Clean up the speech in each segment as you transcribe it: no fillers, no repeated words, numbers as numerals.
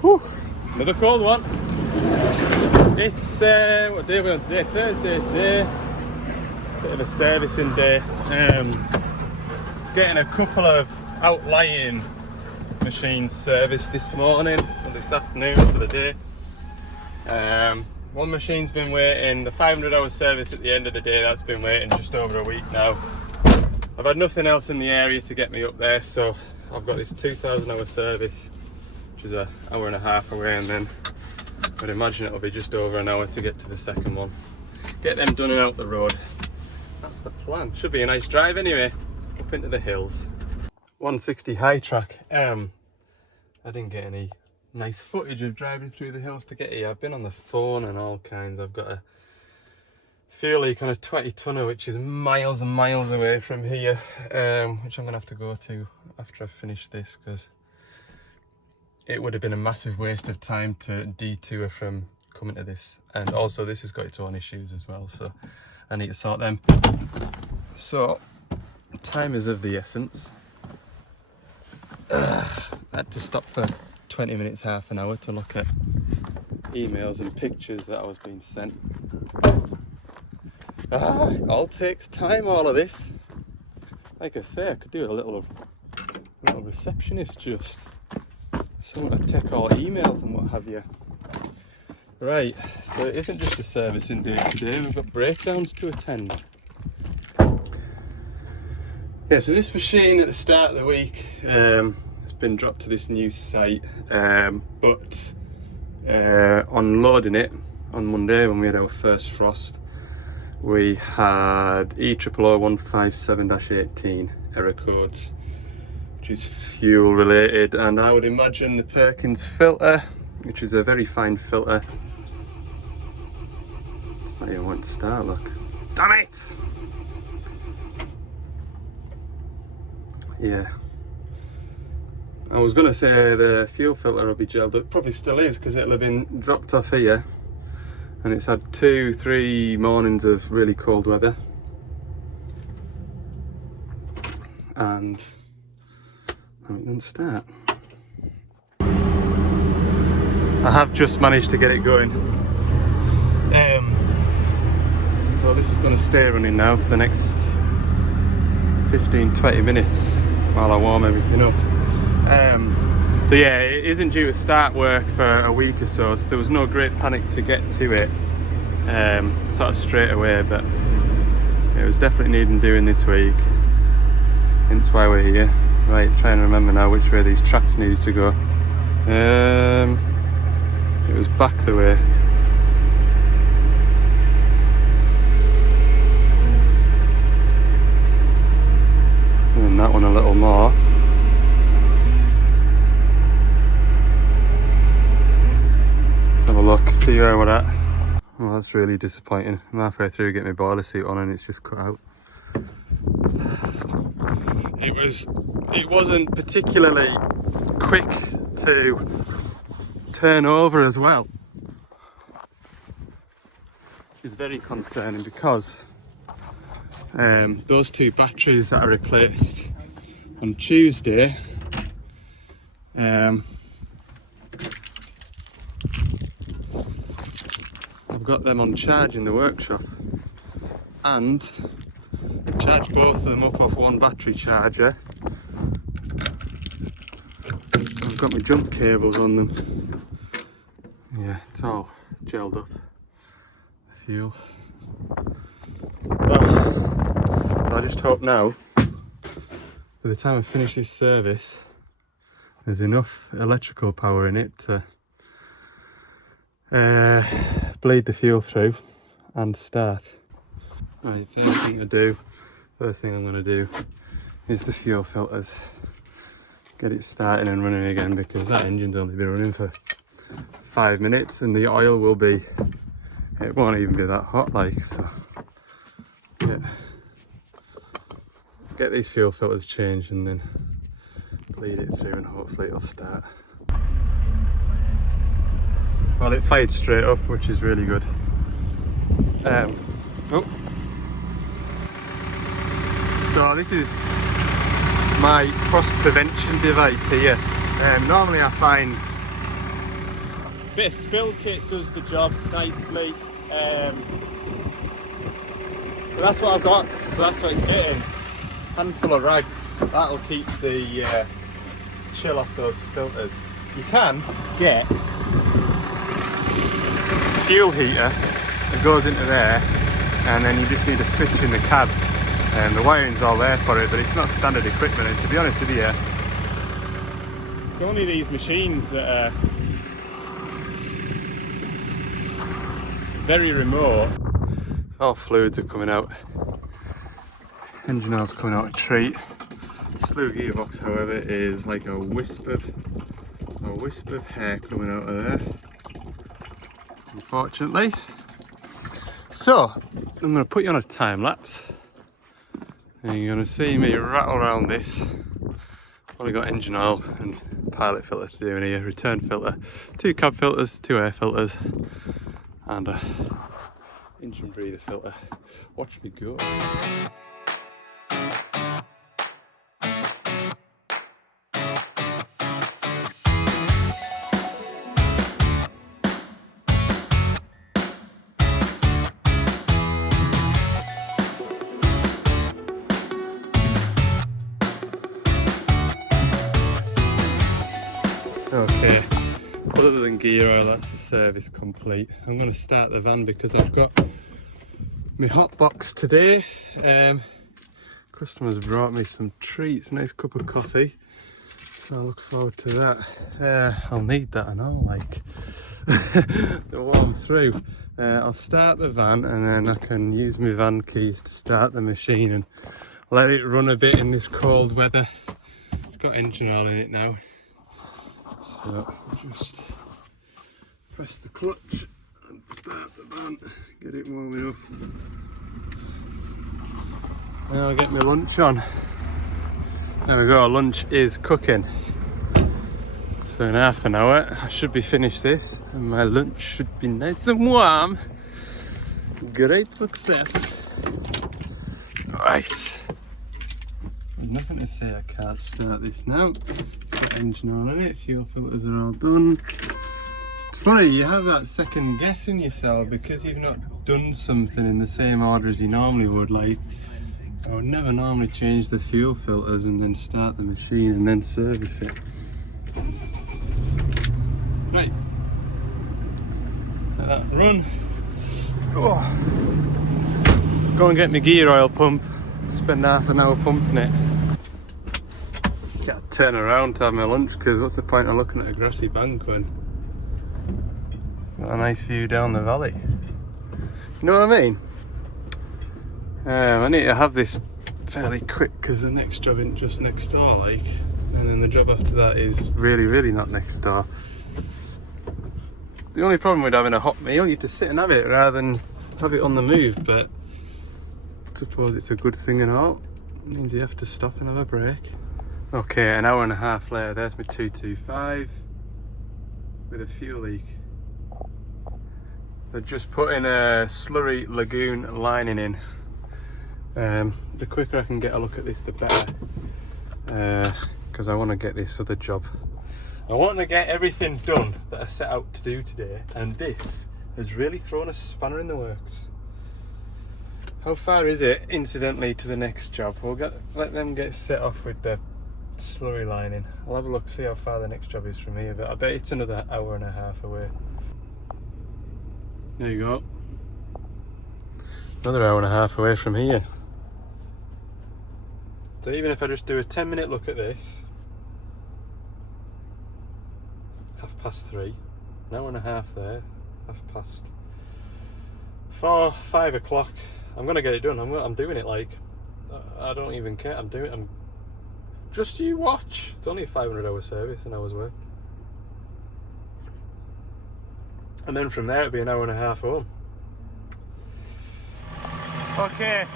Whew. Another cold one. It's what day are we on today? Thursday today. Bit of a servicing day. Getting a couple of outlying machines serviced this morning or this afternoon for the day. One machine's been waiting, the 500-hour service at the end of the day, that's been waiting just over a week now. I've had nothing else in the area to get me up there, so I've got this 2,000-hour service, which is an hour and a half away, and then I'd imagine it'll be just over an hour to get to the second one. Get them done and out the road. That's the plan. Should be a nice drive anyway, up into the hills. 160 high track. I didn't get any nice footage of driving through the hills to get here. I've been on the phone and all kinds. I've got a fairly kind of 20 tonner which is miles and miles away from here, which I'm gonna have to go to after I finish this, because it would have been a massive waste of time to detour from coming to this, and also this has got its own issues as well, so I need to sort them. So time is of the essence. I had to stop for 20 minutes, half an hour to look at emails and pictures that I was being sent. It all takes time, all of this. Like I say, I could do a little receptionist, just someone to take all emails and what have you. Right, so it isn't just a servicing day today, we've got breakdowns to attend. Yeah, so this machine at the start of the week has been dropped to this new site, but on loading it on Monday when we had our first frost, we had E0000157-18 error codes, which is fuel related, and I would imagine the Perkins filter, which is a very fine filter. It's not even wanting to start, look. Damn it! Yeah. I was going to say the fuel filter will be gelled, but it probably still is, because it'll have been dropped off here and it's had 2-3 mornings of really cold weather, and it doesn't start. I have just managed to get it going, so this is going to stay running now for the next 15-20 minutes while I warm everything up. So yeah, it isn't due to start work for a week or so there was no great panic to get to it sort of straight away, but it was definitely needing doing this week, hence why we're here. Right, trying to remember now which way these tracks needed to go. It was back the way. And that one a little more. Let's have a look, see where we're at. Oh, that's really disappointing. I'm halfway through getting my boiler suit on and it's just cut out. It wasn't particularly quick to turn over as well, which is very concerning, because those two batteries that I replaced on Tuesday, I've got them on charge in the workshop, and charge both of them up off one battery charger. I've got my jump cables on them. Yeah, it's all gelled up, the fuel. Well, so I just hope now, by the time I finish this service, there's enough electrical power in it to bleed the fuel through and start. Right, first thing I'm going to do is the fuel filters. Get it starting and running again, because that engine's only been running for 5 minutes and the oil will be, it won't even be that hot, like, so yeah. Get these fuel filters changed and then bleed it through and hopefully it'll start. Well, it fired straight up, which is really good. So this is my frost prevention device here. Normally I find bit of spill kit does the job nicely. But that's what I've got, so that's what it's getting. Handful of rags, that'll keep the chill off those filters. You can get a fuel heater that goes into there, and then you just need a switch in the cab, and the wiring's all there for it, but it's not standard equipment. And to be honest with you, it's only these machines that are very remote. All fluids are coming out. Engine oil's coming out a treat. Slew gearbox, however, is like a wisp of hair coming out of there, unfortunately. So I'm going to put you on a time lapse, and you're going to see me rattle around this. Only got engine oil and pilot filter to do in here, return filter, 2 cab filters, 2 air filters, and a engine breather filter. Watch me go. Okay, other than gear oil, that's the service complete. I'm going to start the van because I've got my hot box today. Customers brought me some treats, nice cup of coffee, so I look forward to that. I'll need that and all, like, to warm through. I'll start the van, and then I can use my van keys to start the machine and let it run a bit in this cold weather. It's got engine oil in it now, so just press the clutch and start the van, get it warming up. Then I'll get my lunch on. There we go, lunch is cooking. So in half an hour I should be finished this, and my lunch should be nice and warm. Great success. Right. There's nothing to say I can't start this now. Got engine oil in it, fuel filters are all done. It's funny, you have that second guess in yourself because you've not done something in the same order as you normally would. Like, I would never normally change the fuel filters and then start the machine and then service it. Right, let that run. Oh. Go and get my gear oil pump, spend half an hour pumping it. Gotta turn around to have my lunch, because what's the point of looking at a grassy bank when got a nice view down the valley? You know what I mean? I need to have this fairly quick because the next job isn't just next door, like, and then the job after that is really not next door. The only problem with having a hot meal, you have to sit and have it rather than have it on the move, but I suppose it's a good thing and all. It means you have to stop and have a break. Okay, an hour and a half later, there's my 225 with a fuel leak. They're just putting a slurry lagoon lining in. The quicker I can get a look at this, the better, because I want to get this other job. I want to get everything done that I set out to do today, and this has really thrown a spanner in the works. How far is it, incidentally, to the next job? We'll let them get set off with the slurry lining. I'll have a look, see how far the next job is from here, but I bet it's another hour and a half away. There you go. Another hour and a half away from here. So even if I just do a 10-minute look at this, 3:30, an hour and a half there, 4:30, 5 o'clock, I'm gonna get it done. I'm doing it, like, I don't even care. I'm just, you watch. It's only a 500-hour service, an hour's work. And then from there it'll be an hour and a half home. Okay.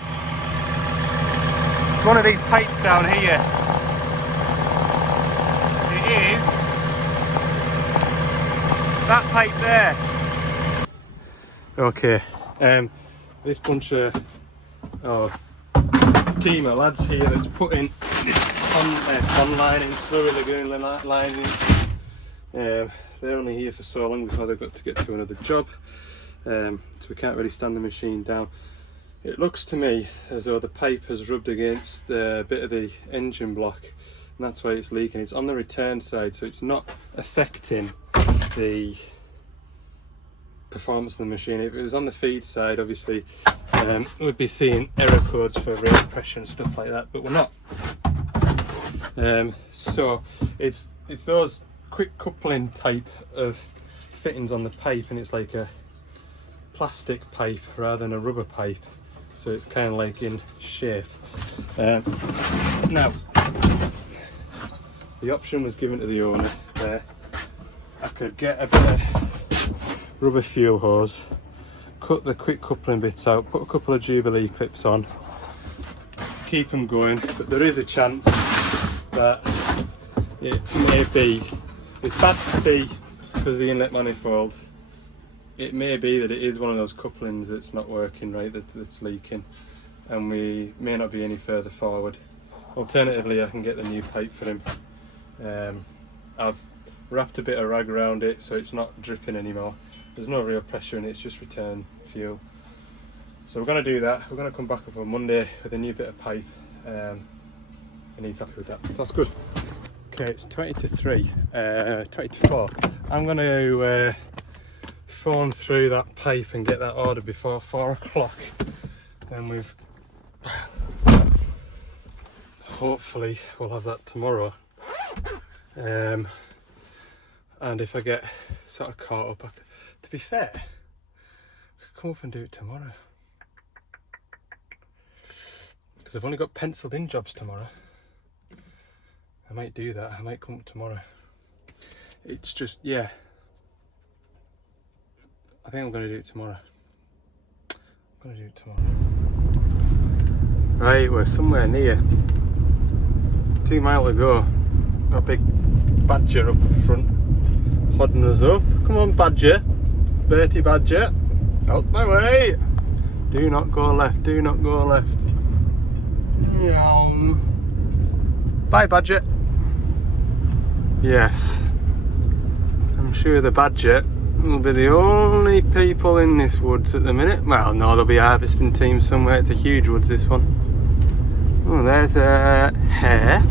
It's one of these pipes down here. It is that pipe there. Okay. This bunch of team of lads here that's putting this on lining, slurry lagoon lining, They're only here for so long before they've got to get to another job, so we can't really stand the machine down. It looks to me as though the pipe has rubbed against a bit of the engine block, and that's why it's leaking. It's on the return side, so it's not affecting the performance of the machine. If it was on the feed side, obviously we'd be seeing error codes for rail pressure and stuff like that, but we're not. So it's those quick coupling type of fittings on the pipe, and it's like a plastic pipe rather than a rubber pipe, so it's kind of like in shape. Now the option was given to the owner there. I could get a bit of rubber fuel hose, cut the quick coupling bits out, put a couple of Jubilee clips on to keep them going, but there is a chance that it may be, it's bad to see because of the inlet manifold, it may be that it is one of those couplings that's not working right, that's leaking, and we may not be any further forward. Alternatively, I can get the new pipe for him. I've wrapped a bit of rag around it so it's not dripping anymore. There's no real pressure in it, it's just return fuel. So we're going to do that. We're going to come back up on Monday with a new bit of pipe, and he's happy with that. So that's good. Okay, it's 20 to 4. I'm going to phone through that pipe and get that order before 4 o'clock. Then we've hopefully we'll have that tomorrow. And if I get sort of caught up, to be fair, I could come up and do it tomorrow, because I've only got penciled in jobs tomorrow. I might do that. I might come up tomorrow. It's just, yeah, I think I'm going to do it tomorrow. Right, we're somewhere near. 2 miles to go. Got a big badger up front, hodding us up. Come on, badger. Bertie badger. Out my way. Do not go left, do not go left. Bye, badger. Yes. I'm sure the badger will be the only people in this woods at the minute. Well, no, there'll be a harvesting team somewhere. It's a huge woods, this one. Oh, there's a hare.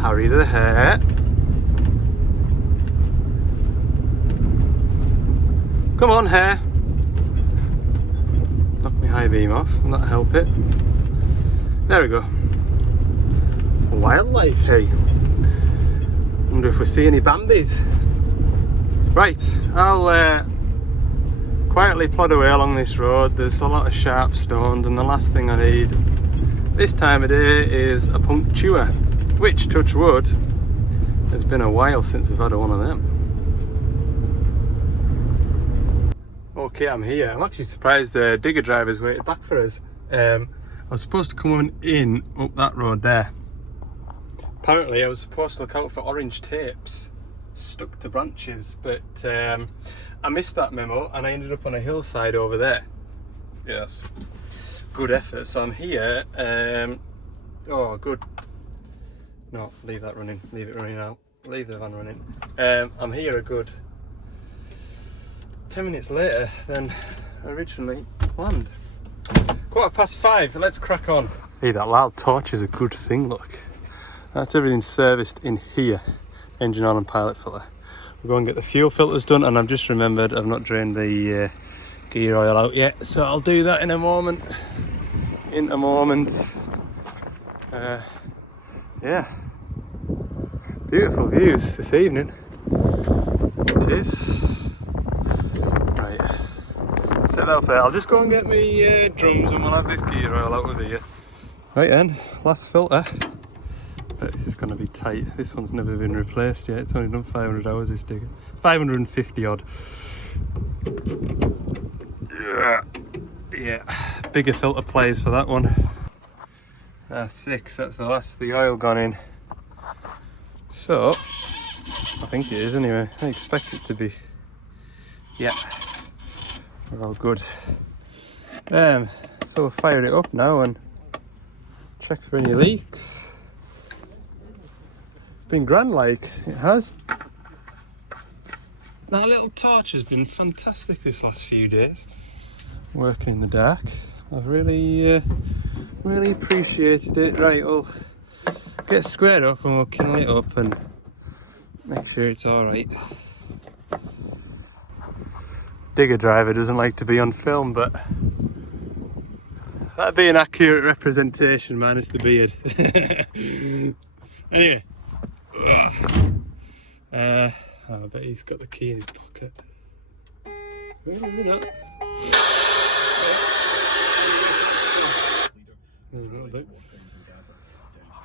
Harry the hare. Come on, hare. Knock my high beam off, will that help it? There we go. Wildlife, hey. Wonder if we see any Bambis. Right, I'll quietly plod away along this road. There's a lot of sharp stones, and the last thing I need this time of day is a puncture, which, touch wood, has been a while since we've had one of them. Okay, I'm here. I'm actually surprised the digger drivers waited back for us. I was supposed to come in up that road there. Apparently I was supposed to look out for orange tapes stuck to branches, but I missed that memo and I ended up on a hillside over there. Yes, good effort. So I'm here. Oh, good. No, leave that running. Leave it running out. Leave the van running. I'm here a good 10 minutes later than originally planned. 5:15. Let's crack on. Hey, that loud torch is a good thing. Look, that's everything serviced in here. Engine oil and pilot filter. We'll go and get the fuel filters done, and I've just remembered I've not drained the gear oil out yet, so I'll do that in a moment. Yeah, beautiful views this evening. It is. Right, set that off there. I'll just go and get my drums and we'll have this gear oil out with you. Right then, last filter. But this is going to be tight. This one's never been replaced yet. It's only done 500 hours, this digger. 550 odd. Yeah, bigger filter plays for that one. That's 6, that's the last of the oil gone in. So, I think it is anyway. I expect it to be. Yeah, we're all good. So we'll fire it up now and check for any leaks. Been grand, like it has. That little torch has been fantastic this last few days. Working in the dark. I've really appreciated it. Right, we'll get squared up and we'll kindle it up and make sure it's alright. Digger driver doesn't like to be on film, but that'd be an accurate representation, minus the beard. Anyway. I bet he's got the key in his pocket. Maybe not.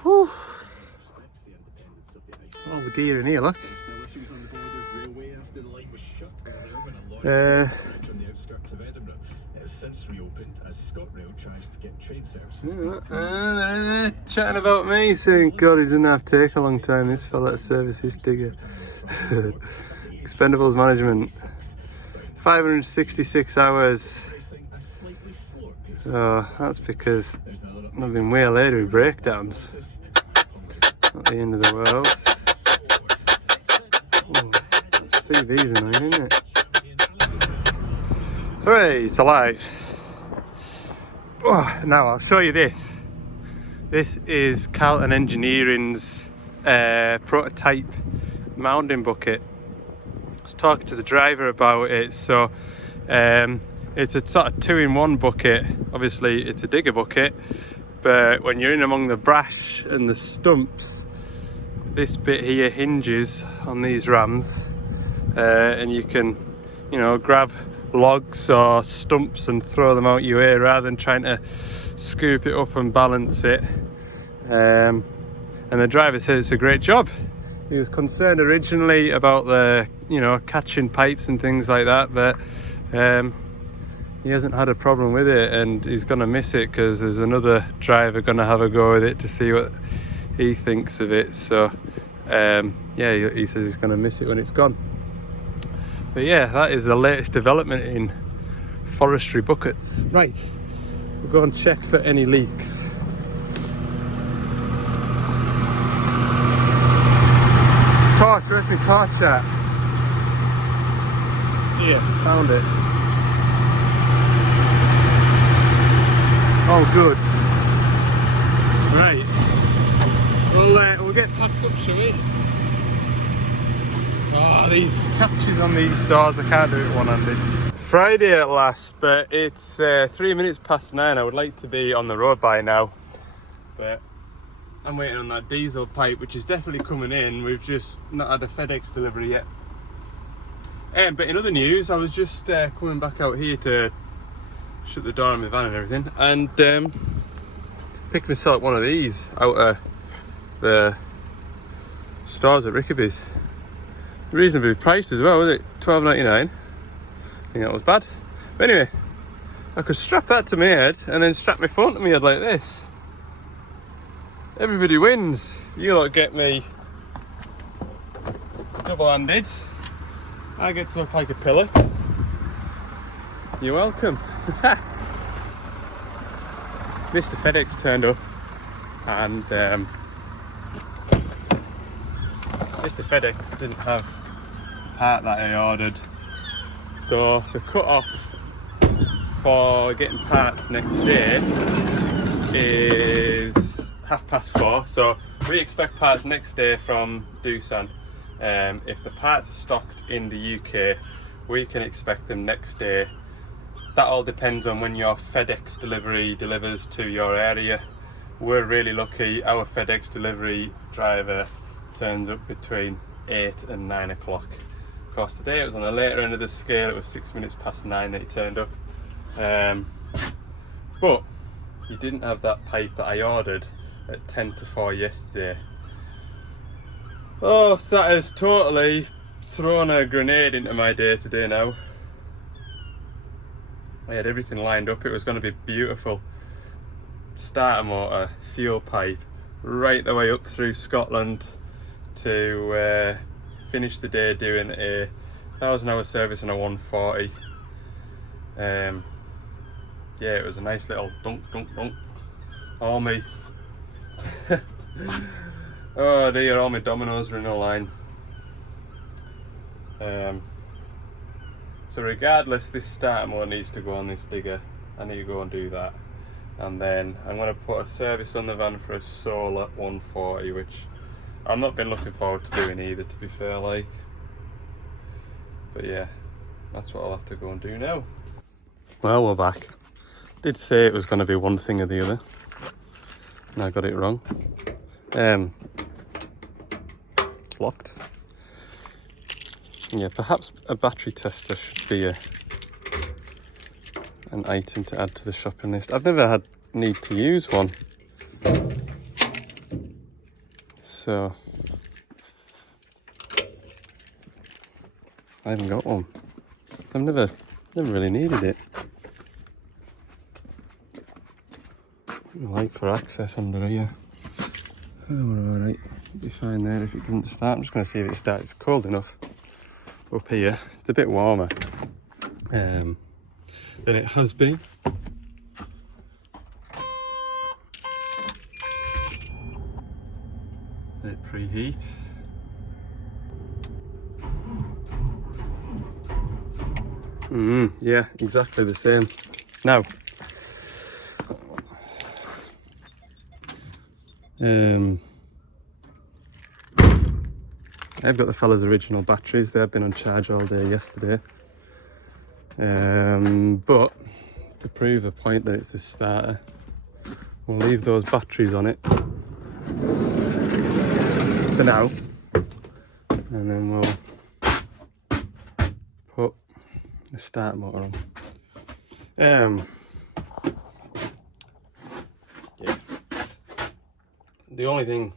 Whew. All the gear in here, look. Chatting about me, saying God, he doesn't have to take a long time, this fella, to service his digger. Expendables management, 566 hours. Oh, that's because I've been way later with breakdowns. Not the end of the world. Oh, CV's annoying, isn't it? Hooray, it's alive. Oh, now I'll show you this. This is Carlton Engineering's prototype mounding bucket. I was talking to the driver about it. So it's a sort of 2-in-1 bucket. Obviously it's a digger bucket, but when you're in among the brash and the stumps, this bit here hinges on these rams, and you can, you know, grab logs or stumps and throw them out your way rather than trying to scoop it up and balance it. And the driver said it's a great job. He was concerned originally about the, you know, catching pipes and things like that, but he hasn't had a problem with it, and he's gonna miss it because there's another driver gonna have a go with it to see what he thinks of it. So yeah, he says he's gonna miss it when it's gone. But yeah, that is the latest development in forestry buckets. Right, we'll go and check for any leaks. Torch, where's my torch at? Here, found it. Oh, good. Right, we'll get packed up, shall we? Oh, these catches on these doors, I can't do it one-handed. Friday at last, but it's 3 minutes past 9. I would like to be on the road by now, but I'm waiting on that diesel pipe, which is definitely coming in. We've just not had a FedEx delivery yet. But in other news, I was just coming back out here to shut the door on my van and everything, and picked myself one of these out of the stores at Rickaby's. Reasonably priced as well, was it? $12.99. I think that was bad. But anyway, I could strap that to my head and then strap my phone to my head like this. Everybody wins. You lot get me double-handed. I get to look like a pillar. You're welcome. Mr. FedEx turned up, and Mr. FedEx didn't have part that I ordered, so the cut-off for getting parts next day is 4:30. So we expect parts next day from Doosan. If the parts are stocked in the UK, we can expect them next day. That all depends on when your FedEx delivery delivers to your area. We're really lucky. Our FedEx delivery driver turns up between 8 and 9 o'clock. Of course, today it was on the later end of the scale. It was 6 minutes past 9 that he turned up. But he didn't have that pipe that I ordered at 10 to 4 yesterday. Oh, so that has totally thrown a grenade into my day today now. I had everything lined up. It was going to be beautiful. Starter motor, fuel pipe, right the way up through Scotland to finish the day doing a 1,000-hour service on a 140. Yeah, it was a nice little dunk. All me. Oh dear, all my dominoes were in a line. So regardless, this starter motor needs to go on this digger. I need to go and do that. And then I'm going to put a service on the van for a solar 140, which I've not been looking forward to doing either, to be fair, like. But yeah, that's what I'll have to go and do now. Well, we're back. Did say it was going to be one thing or the other, and I got it wrong. Locked. Yeah, perhaps a battery tester should be an item to add to the shopping list. I've never had need to use one, so I haven't got one. I've never really needed it. Like for access under here. Oh, we're alright. Be fine there if it doesn't start. I'm just going to see if it starts. It's cold enough up here. It's a bit warmer than it has been. Let it preheat. Yeah, exactly the same. Now, I've got the fella's original batteries. They've been on charge all day yesterday. But to prove a point that it's a starter, we'll leave those batteries on it for now, and then we'll put the starter motor on. Yeah. The only thing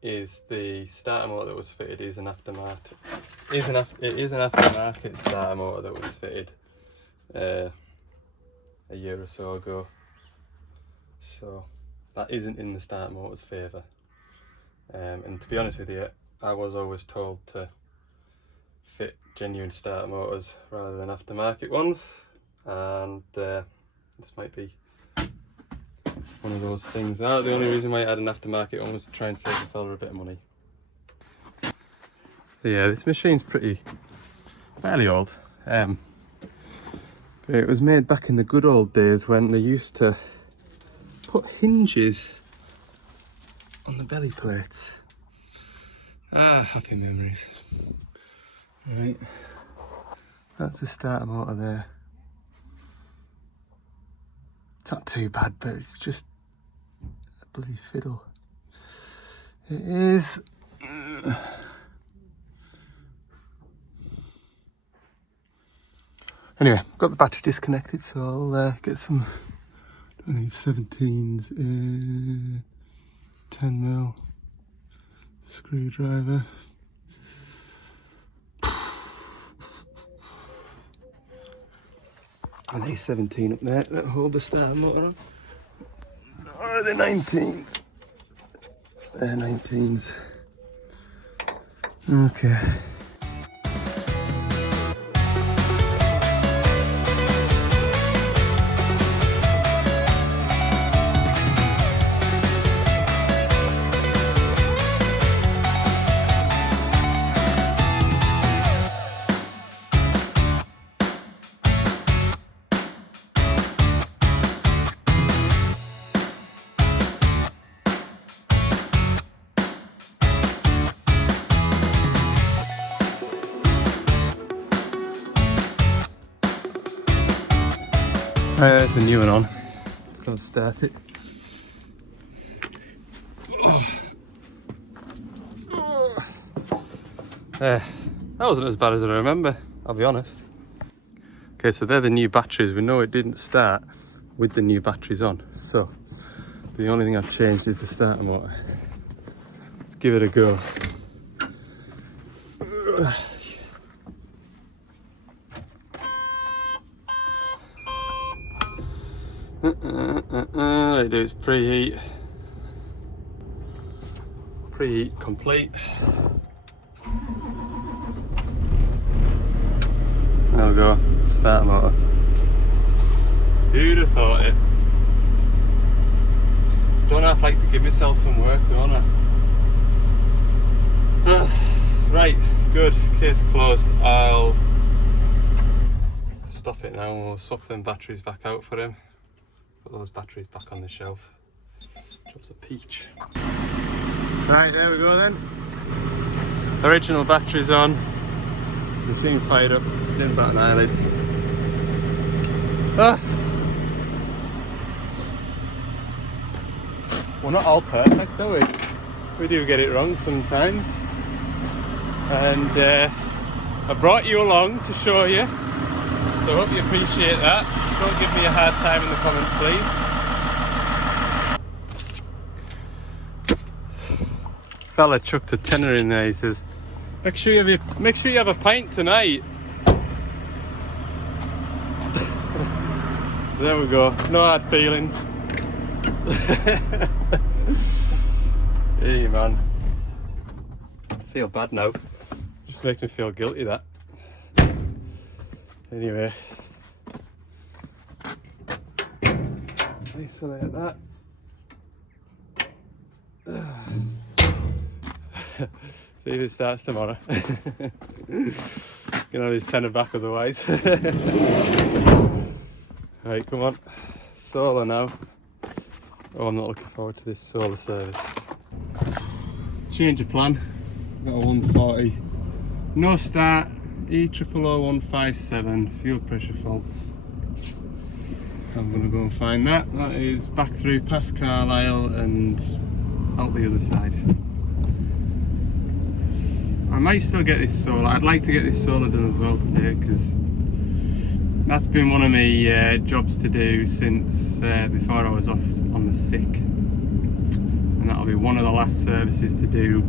is the starter motor that was fitted is an aftermarket. It is an aftermarket starter motor that was fitted a year or so ago. So that isn't in the starter motor's favour. And to be honest with you, I was always told to fit genuine starter motors rather than aftermarket ones, and this might be one of those things. Now, the only reason why I had an aftermarket one was to try and save the fella a bit of money. Yeah, this machine's fairly old. But it was made back in the good old days when they used to put hinges on the belly plates. Happy memories. Right, that's the starter motor there. It's not too bad, but it's just a bloody fiddle. It is. Anyway, got the battery disconnected, so I'll get some 17s, 10mm screwdriver. An A17 up there that hold the starter motor on. Or the 19s. They're 19s. Okay. There's a new one on. Let's start it. That wasn't as bad as I remember, I'll be honest. Okay, so they're the new batteries. We know it didn't start with the new batteries on, so the only thing I've changed is the starter motor. Let's give it a go. What I do is preheat. Preheat complete. There we go, starter motor. Who'd have thought it? Don't have like to give myself some work, don't I? Right, good, case closed. I'll stop it now and we'll swap them batteries back out for him. Put those batteries back on the shelf. Drops a peach. Right, there we go then. Original batteries on. Machine fired up. Didn't bat an eyelid. Ah. We're not all perfect, are we? We do get it wrong sometimes. And I brought you along to show you. So I hope you appreciate that. Don't give me a hard time in the comments, please. Fella chucked a tenner in there. He says, make sure you have a pint tonight. There we go. No hard feelings. Hey man. I feel bad now. Just makes me feel guilty, that. Anyway. Isolate that. See if it starts tomorrow. You know, his tenner back otherwise. Right, come on. Solar now. Oh, I'm not looking forward to this solar service. Change of plan. Got a 140. No start. E000157. Fuel pressure faults. I'm going to go and find that. That is back through past Carlisle and out the other side. I might still get this solar. I'd like to get this solar done as well today, because that's been one of my jobs to do since before I was off on the sick. And that'll be one of the last services to do.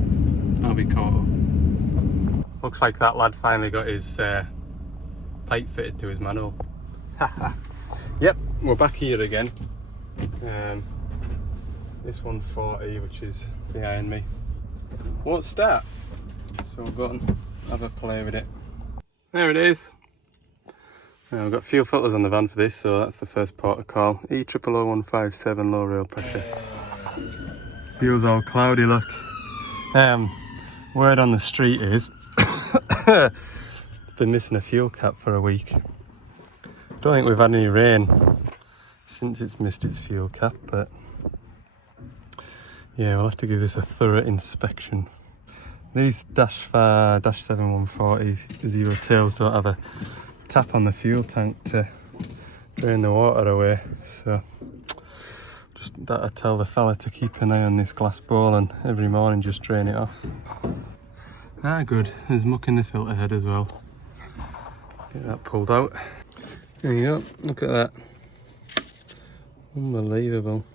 I'll be caught up. Looks like that lad finally got his pipe fitted to his manual. Yep, we're back here again. This 140, which is behind me, won't start. So I'll go and have a play with it. There it is. Now, I've got fuel filters on the van for this, so that's the first port of call. E000157, low rail pressure. Feels all cloudy, look. Word on the street is it's been missing a fuel cap for a week. Don't think we've had any rain since it's missed its fuel cap, but yeah, we'll have to give this a thorough inspection. These Dash 7140 zero tails don't have a tap on the fuel tank to drain the water away, so just that I tell the fella to keep an eye on this glass bowl and every morning just drain it off. Ah, good. There's muck in the filter head as well. Get that pulled out. There you go. Look at that. Unbelievable.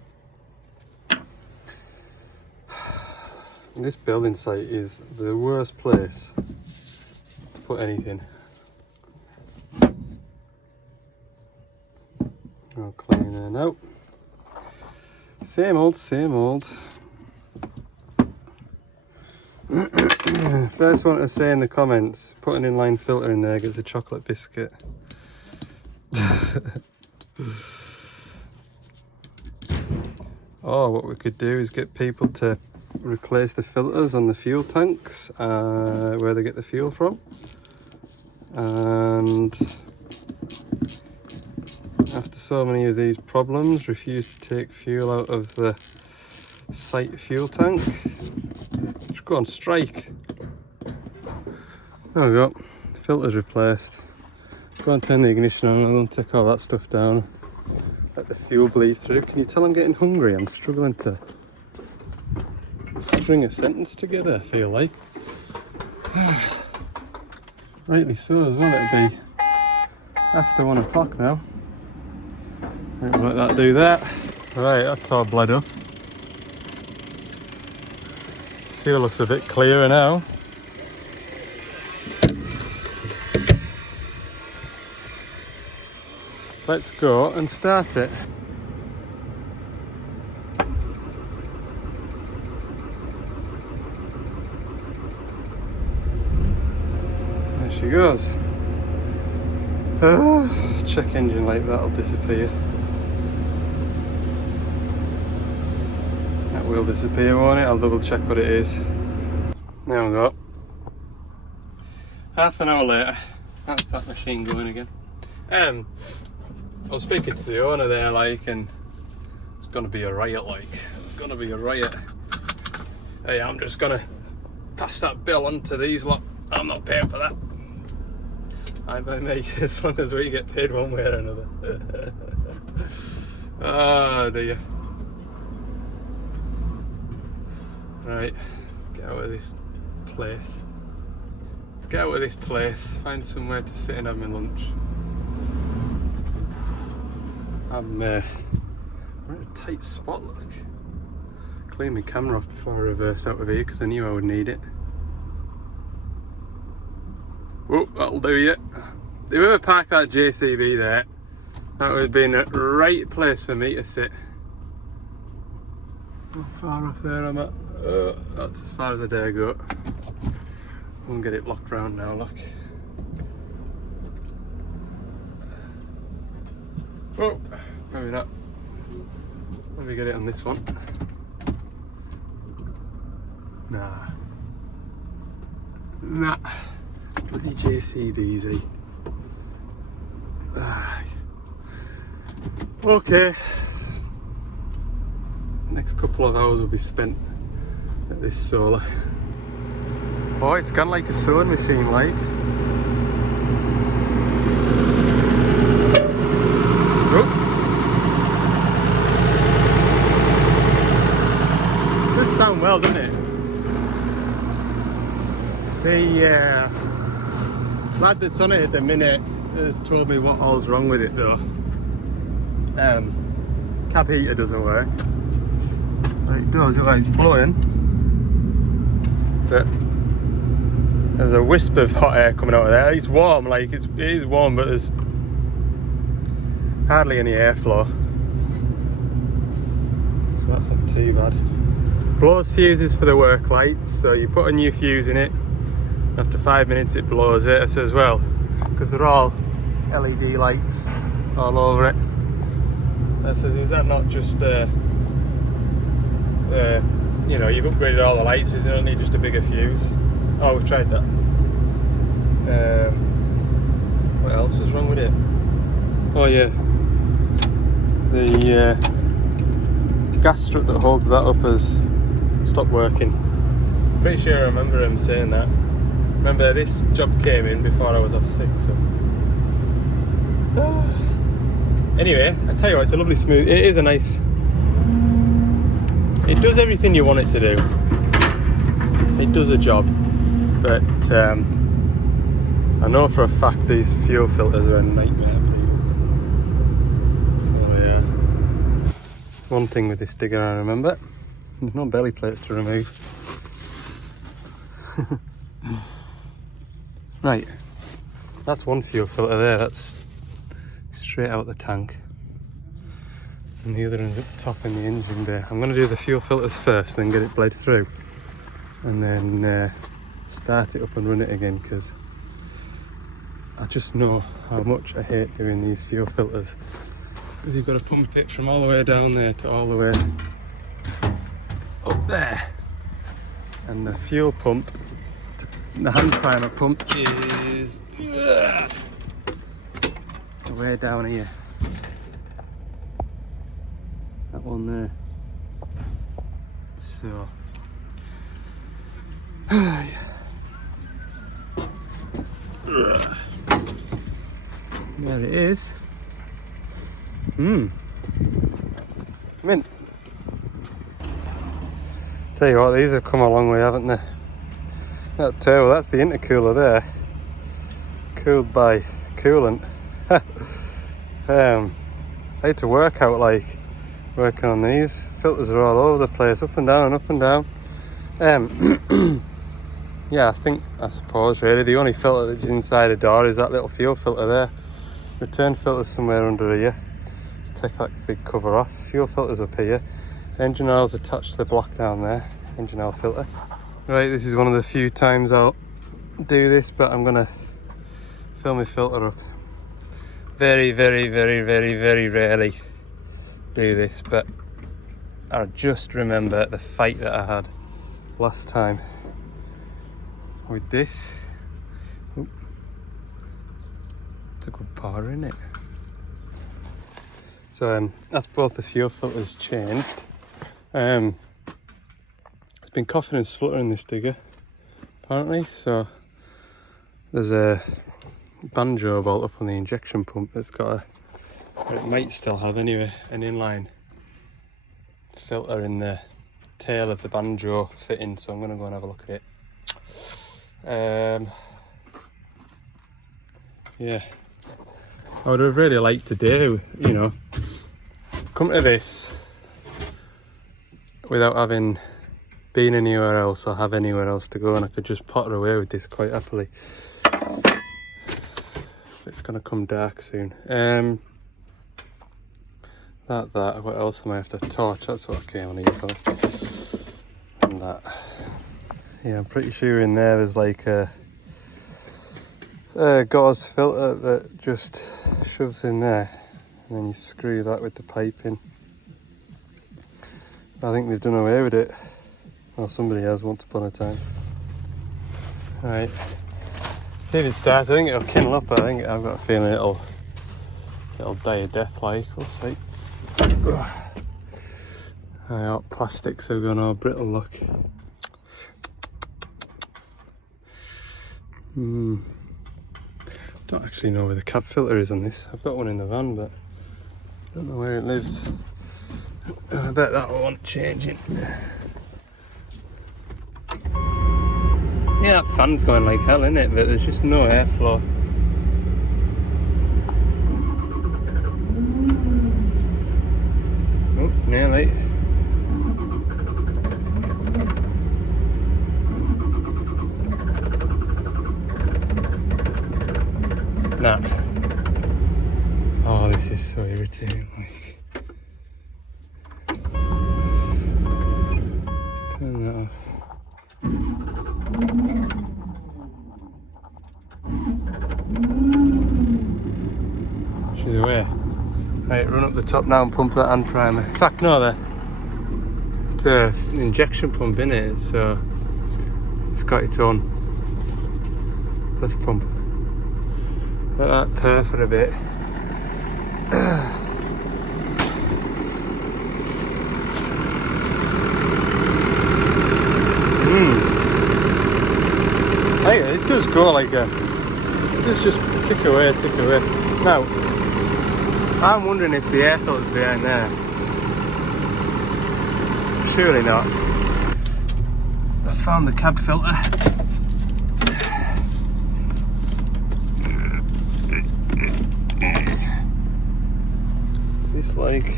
This building site is the worst place to put anything. I'll clean there now. Same old, same old. First one to say in the comments, put an inline filter in there gets a chocolate biscuit. Or what we could do is get people to replace the filters on the fuel tanks where they get the fuel from, and after so many of these problems refuse to take fuel out of the site fuel tank, just go on strike. There we go, filters replaced. Go and turn the ignition on and I'll take all that stuff down, let the fuel bleed through. Can you tell I'm getting hungry? I'm struggling to string a sentence together, I feel like. Rightly so as well, it'll be after 1 o'clock now. Right, let that do that. Right, that's all bled up. Fuel looks a bit clearer now. Let's go and start it. There she goes. Check engine light, that'll disappear. That will disappear, won't it? I'll double check what it is. There we go. Half an hour later, that's that machine going again. I was speaking to the owner there, like, and it's gonna be a riot, like, it's gonna be a riot. Hey, I'm just gonna pass that bill on to these lot. I'm not paying for that. I by me, as long as we get paid one way or another. Oh dear. Right, get out of this place. Let's get out of this place, find somewhere to sit and have my lunch. we're in a tight spot, look. Clean my camera off before I reversed out of here because I knew I would need it. Oh, that'll do you. Whoever parked that JCB there, that would have been a right place for me to sit. How far off there am I? That's as far as I dare go. We'll get it locked round now, look. Oh, maybe not. Let me get it on this one. Nah. Bloody JCBs. Okay. Next couple of hours will be spent at this solar. Oh, it's gone like a sewing machine, like. Oh. Does sound well, doesn't it? The lad that's on it at the minute has told me what all's wrong with it though. Cab heater doesn't work. It does, it like it's blowing, but there's a wisp of hot air coming out of there. It's warm, like it is warm, but there's hardly any airflow, so that's not too bad. Blows fuses for the work lights, so you put a new fuse in it, after 5 minutes it blows it. I says, well, because they're all LED lights all over it. I says, is that not just you know, you've upgraded all the lights, you don't need just a bigger fuse? Oh, we've tried that. What else was wrong with it? Oh yeah, the gas strut that holds that up has stopped working. Pretty sure I remember him saying that. Remember, this job came in before I was off sick, so. Anyway, I tell you what, it's a lovely smooth, it is a nice, it does everything you want it to do. It does a job, but I know for a fact these fuel filters are a nightmare. So yeah, one thing with this digger I remember, there's no belly plates to remove. Right, that's one fuel filter there, that's straight out the tank. And the other one's up top in the engine bay. I'm going to do the fuel filters first, then get it bled through. And then start it up and run it again, because I just know how much I hate doing these fuel filters. Because you've got to pump it from all the way down there to all the way up there. And the fuel pump, the hand primer pump is way down here. That one there. So there it is. Mint. Tell you what, these have come a long way, haven't they? That turbo, that's the intercooler there, cooled by coolant. I had to work out, like, working on these. Filters are all over the place, up and down, up and down. Yeah, I suppose really the only filter that's inside a door is that little fuel filter there. Return filter's somewhere under here. Let's take that big cover off. Fuel filter's up here. Engine oil's attached to the block down there. Engine oil filter. Right, this is one of the few times I'll do this, but I'm gonna fill my filter up. Very, very, very, very, very rarely do this, but I just remember the fight that I had last time with this. It's a good power, isn't it? So that's both the fuel filters changed. It's been coughing and spluttering, this digger, apparently. So there's a banjo bolt up on the injection pump that's got a, or it might still have anyway, an inline filter in the tail of the banjo fitting. So I'm going to go and have a look at it. Yeah, I would have really liked to do, you know, come to this without having been anywhere else or have anywhere else to go, and I could just potter away with this quite happily. It's gonna come dark soon. What else am I after? Torch, that's what I came on here for. And that. Yeah, I'm pretty sure in there's like a gauze filter that just shoves in there, and then you screw that with the pipe in. I think they've done away with it. Well, somebody has once upon a time. Right, see if it starts. I think it'll kindle up. I think I've got a feeling it'll die a death like. We'll see. Right, plastics have gone all brittle, look. Don't actually know where the cab filter is on this. I've got one in the van, but I don't know where it lives. I bet that'll want changing. Yeah, that fan's going like hell, isn't it? But there's just no airflow. Oh, nearly. Nah. Oh, this is so irritating. Like, turn that off. She's away. Right, run up the top now and pump that hand primer. In fact, no, it's an injection pump in it, so it's got its own lift pump. Let that purr for a bit. Hey, it does go like a. It's just tick away, tick away. Now, I'm wondering if the air filter's behind there. Surely not. I found the cab filter. It's like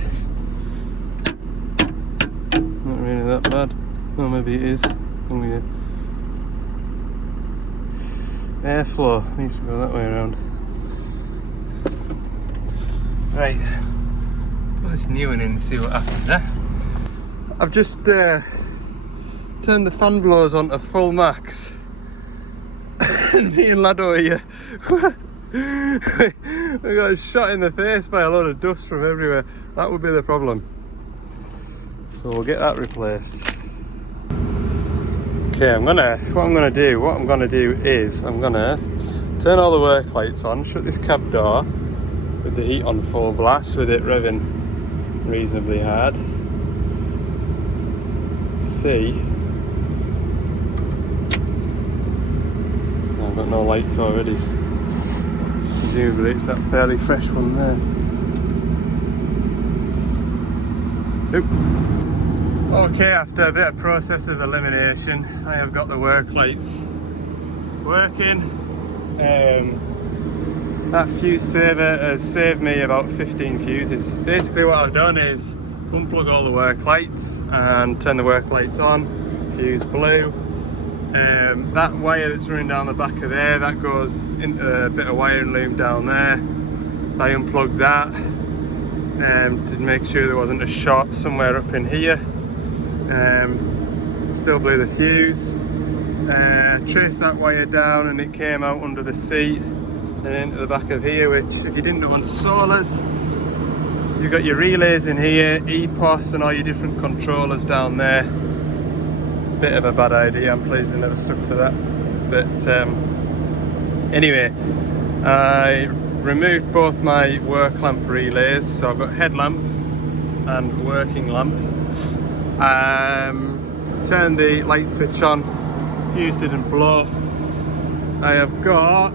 not really that bad. Well, maybe it is. Only a airflow needs to go that way around. Right, put this new one in and see what happens there. I've just turned the fan blowers on to full max. And me and Lado here, we got shot in the face by a load of dust from everywhere. That would be the problem. So we'll get that replaced. Okay, what I'm gonna do is I'm gonna turn all the work lights on, shut this cab door with the heat on full blast with it revving reasonably hard. See. I've got no lights already. Presumably it's that fairly fresh one there. Nope. Okay, after a bit of process of elimination, I have got the work lights working. That fuse saver has saved me about 15 fuses. Basically what I've done is unplug all the work lights and turn the work lights on, fuse blue. That wire that's running down the back of there, that goes into a bit of wiring loom down there. So I unplugged that to make sure there wasn't a short somewhere up in here. Still blew the fuse. Traced that wire down and it came out under the seat and into the back of here, which if you didn't know on solars, you've got your relays in here, EPOS and all your different controllers down there. Bit of a bad idea, I'm pleased I never stuck to that. But anyway, I removed both my work lamp relays, so I've got headlamp and working lamp. Turned the light switch on, fuse didn't blow. I have got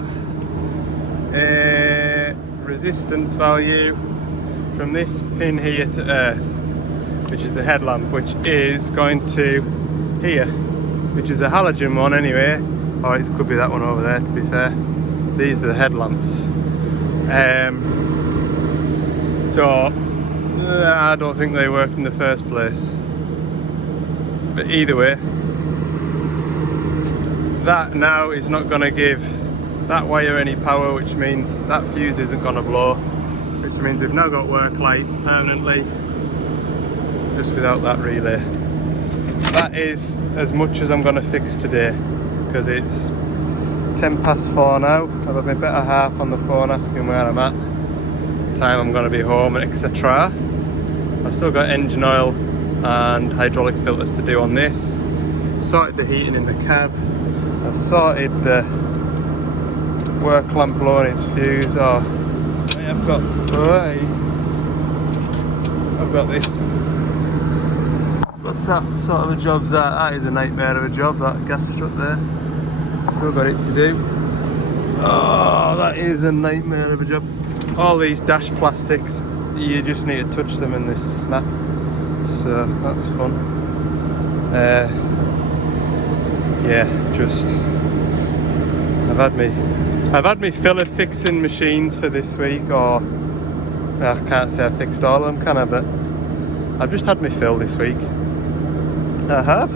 a resistance value from this pin here to earth, which is the headlamp, which is going to here, which is a halogen one anyway, or it could be that one over there, to be fair. These are the headlamps. So I don't think they worked in the first place, but either way, that now is not going to give that wire any power, which means that fuse isn't going to blow, which means we've now got work lights permanently just without that relay. That is as much as I'm going to fix today, because it's 4:10 now. I've had my better half on the phone asking where I'm at, time I'm going to be home, and etc. I've still got engine oil and hydraulic filters to do on this. Sorted the heating in the cab. I've sorted the work lamp blowing its fuse. I've got this. What's that sort of a job's that? That is a nightmare of a job, that gas strut there. Still got it to do. Oh, that is a nightmare of a job. All these dash plastics, you just need to touch them and they snap. So that's fun. Yeah, just I've had me fill of fixing machines for this week, or I can't say I fixed all of them, can I? But I've just had me fill this week. I have.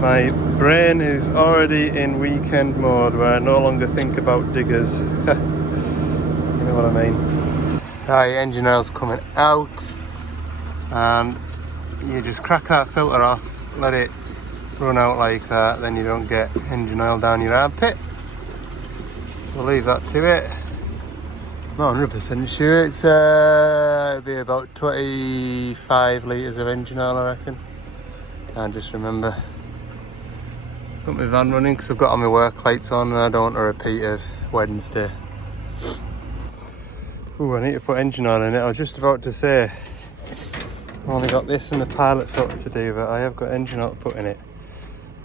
My brain is already in weekend mode where I no longer think about diggers. You know what I mean? Right, engine oil's coming out, and you just crack that filter off, let it run out like that, then you don't get engine oil down your armpit. So we'll leave that to it. Not 100% sure, it'll be about 25 litres of engine oil, I reckon. And just remember, got my van running because I've got all my work lights on and I don't want a repeat of Wednesday. Ooh, I need to put engine oil in it. I was just about to say, I've only got this and the pilot filter to do, but I have got engine oil to put in it.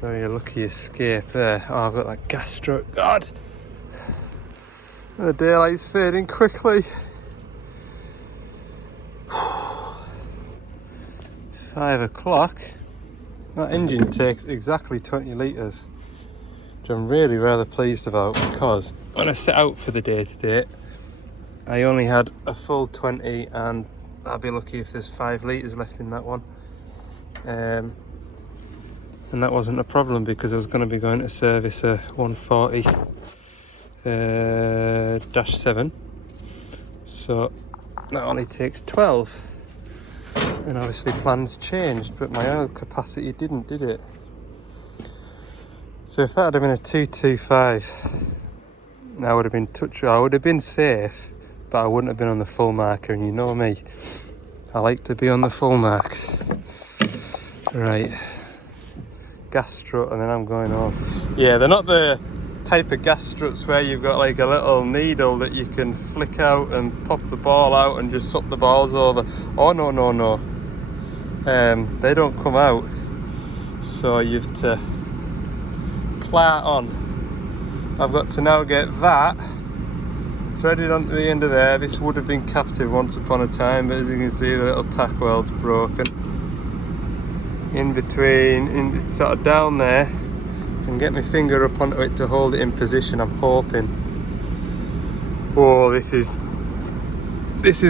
Very lucky escape there. Oh, I've got that gas strut. God! The daylight's fading quickly. 5 o'clock. That engine takes exactly 20 litres, which I'm really rather pleased about, because when I set out for the day today, I only had a full 20, and I'll be lucky if there's 5 litres left in that one. And that wasn't a problem because I was going to be going to service a 140-7, so that only takes 12. And obviously plans changed, but my oil capacity didn't, did it? So if that had been a 225, I would have been safe, but I wouldn't have been on the full marker, and you know me, I like to be on the full mark. Right, gas strut, and then I'm going home. Yeah, they're not the type of gas struts where you've got like a little needle that you can flick out and pop the ball out and just swap the balls over. Oh no. They don't come out, so you've to ply it on. I've got to now get that threaded onto the end of there. This would have been captive once upon a time, but as you can see, the little tack weld's broken. In between, it's sort of down there, and get my finger up onto it to hold it in position. I'm hoping. Oh, this is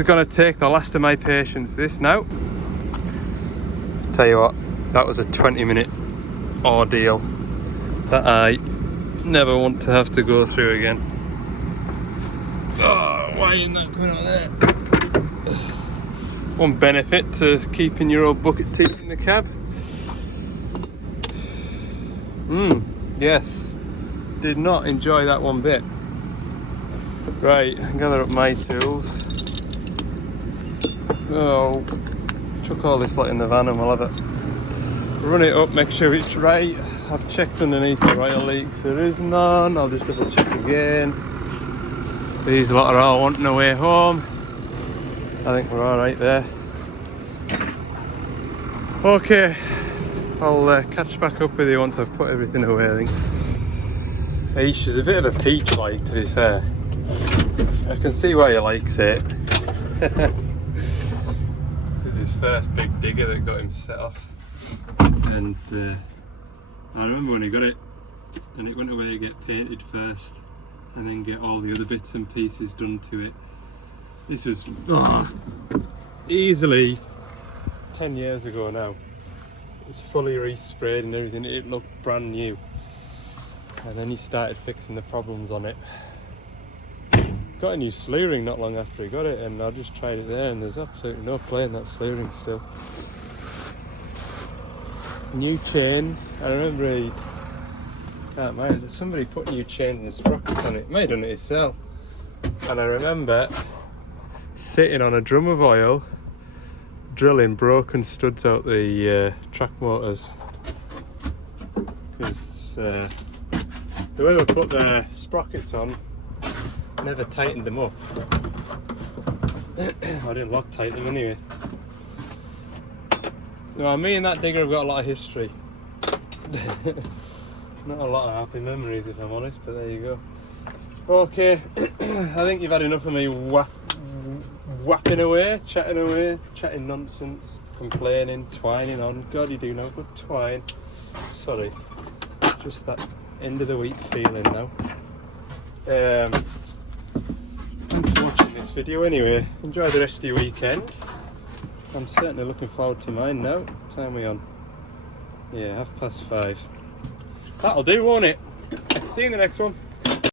going to take the last of my patience, this now. Tell you what, that was a 20-minute ordeal that I never want to have to go through again. Oh, why isn't that coming out there? One benefit to keeping your old bucket teeth in the cab. Yes, did not enjoy that one bit. Right, gather up my tools. Oh, chuck all this lot in the van and we'll have it. Run it up, make sure it's right. I've checked underneath the oil leaks, there is none. I'll just double check again. These lot are all wanting a way home. I think we're alright there. Okay, I'll catch back up with you once I've put everything away, I think. Aisha's a bit of a peach, like, to be fair. I can see why he likes it. This is his first big digger that got him set off. And I remember when he got it, and it went away to get painted first, and then get all the other bits and pieces done to it. This is easily 10 years ago now. It was fully resprayed and everything, it looked brand new. And then he started fixing the problems on it. Got a new slew ring not long after he got it, and I just tried it there, and there's absolutely no play in that slew ring still. New chains, I remember he can't mind, somebody put new chains and sprockets on it. May have done it himself. And I remember sitting on a drum of oil, drilling broken studs out the track motors. Because the way we put the sprockets on, never tightened them up. I didn't Loctite them anyway. So me and that digger have got a lot of history. Not a lot of happy memories, if I'm honest, but there you go. Okay, I think you've had enough of me whapping away, chatting nonsense, complaining, twining on. God, you do no good twine. Sorry, just that end of the week feeling now. Thanks for watching this video anyway. Enjoy the rest of your weekend. I'm certainly looking forward to mine now. What time are we on? Yeah, 5:30. That'll do, won't it? See you in the next one.